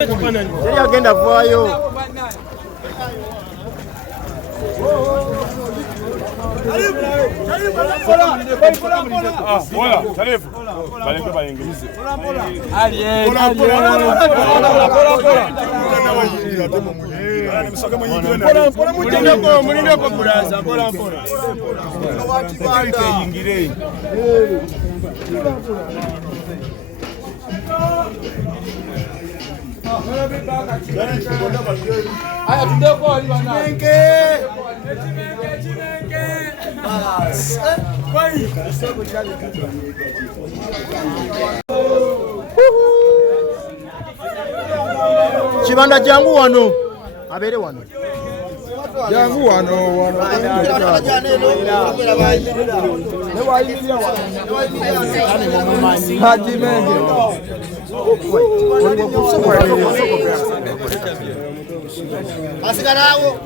Yeye agenda vwayo. Voilà, tarefu. Balenge bayingirize. Mulindeko kulaza mpola mpola. Yingire. Aya tudeko ali bana. Chibanda jangu wano. Abere wano. Jangu wano. Haji Menge. Asigarawo.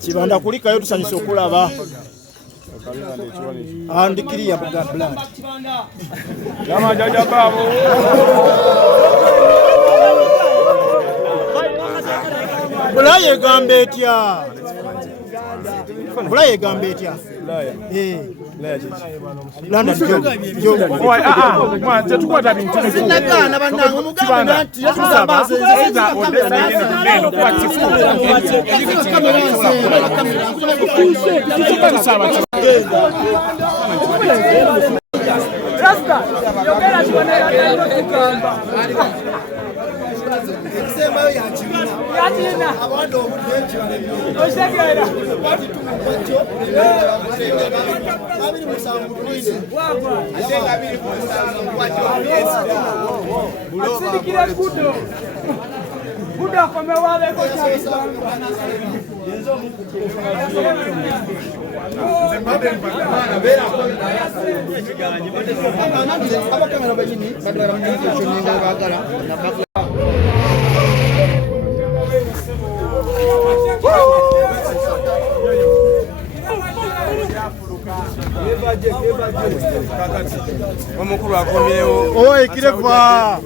Chibanda kulikayo tusanyisa okulaba. Andikiriya blood. Jama jaja babo. Bulaye gambetya. Bulaye gambetya. Laya chichi. Landa jo. Mwa tetukwata bintu bikulu. Sinagana banange mugambe nti yakusambaze Eza odesa neno kwa chifu. Rasta, yogera chibonera kugamba. Sema yachina. Yachina. Abantu obudenji bale. Oshegera. Wati tukubacho. Abiri musangu tulise. Wagwa. Ajenga abiri musangu kwacho. Asidikire kudo. Kudo komewale ko chakisa. Omukulu akomyewo. Oye kirefa.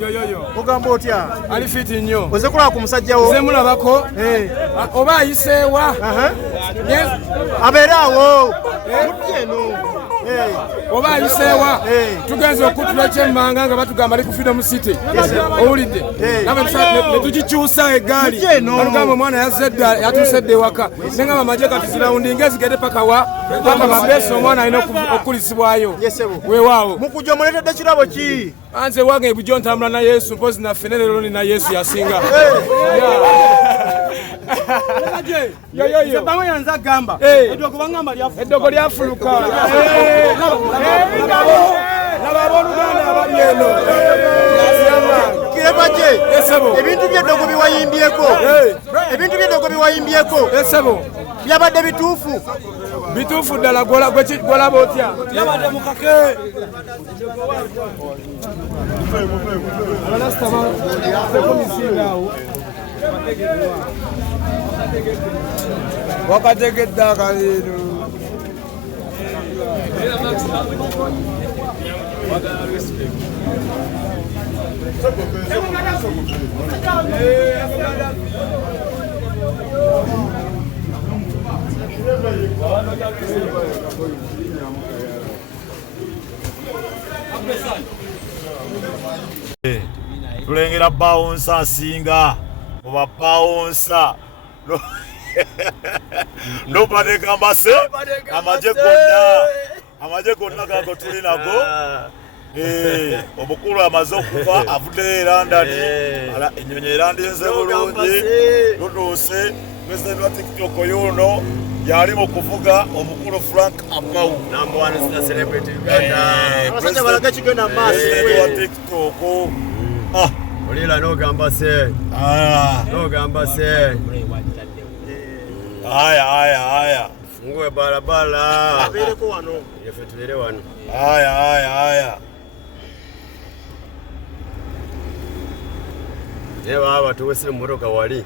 Yo. Ogamba otya? Ali fiti nnyo. Oze kulaba ku musajjawo. Nze mulabako. Oba ayiseewa. Abeerawo. Mutyeno. Oba ayiseewa. Tugenze okutula ekyemmanga nga batugamba ali ku Freedom City. Owulidde? Ne tugikyusa eggaali. Balugamba omwana yatuusedde ewaka. Ne ngamba amagye kati zirawundinga ezigende paka Mabeso omwana alina okukulisibwayo. Weewaawo. Mukujja muleetedde kirabo ki? Anze wange ebujjo ntambula na Yesu mpozi naffe ne leero nina Yesu yasinga. Yo. Bamwe yanza gamba. Eddogo lyafuluka. Laba abooluganda abali eno. Kireba gye. Esebo. Ebintu by'eddogo biwayimbyeko. Ebintu by'eddogo biwayimbyeko. Esebo. Byabadde bituufu. Bituufu ddala gwolaba otya? Byabadde mu kake. Wakategedde akaleero. Tulengera bawonsa asinga oba bawonsa nobody kambase amaje konna gago tuli nago omukulu amaze okuva avuddeyo e London ennyonyi erandinze bulungi tutuuse president wa TikTok yuno yali mu kuvuga omukulu Frank Apau president wa TikTok olira n'ogamba se n'ogamba se aya fungue barabara abeereko wano yefe tubeere wano aya naye baba batuwesire mu motoka wali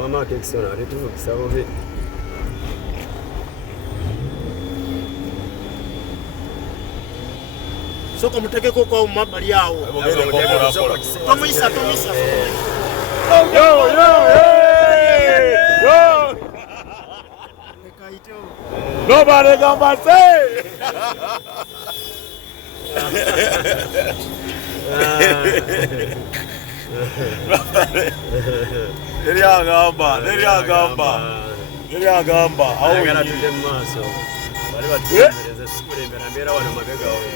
wamaako ekisona ate tuva kusabo be soko mutegeko kwa mabali awo tomisa nobody gonna say Neriagamba ayagala tudde mu maaso bali batulembereza sikulembera mbeera wano mabega we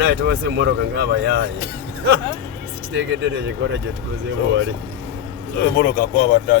naye tuwase mmotoka ng'abayaaye sikitegedde nekikola gye tukozeemu wali emmotoka kwabadde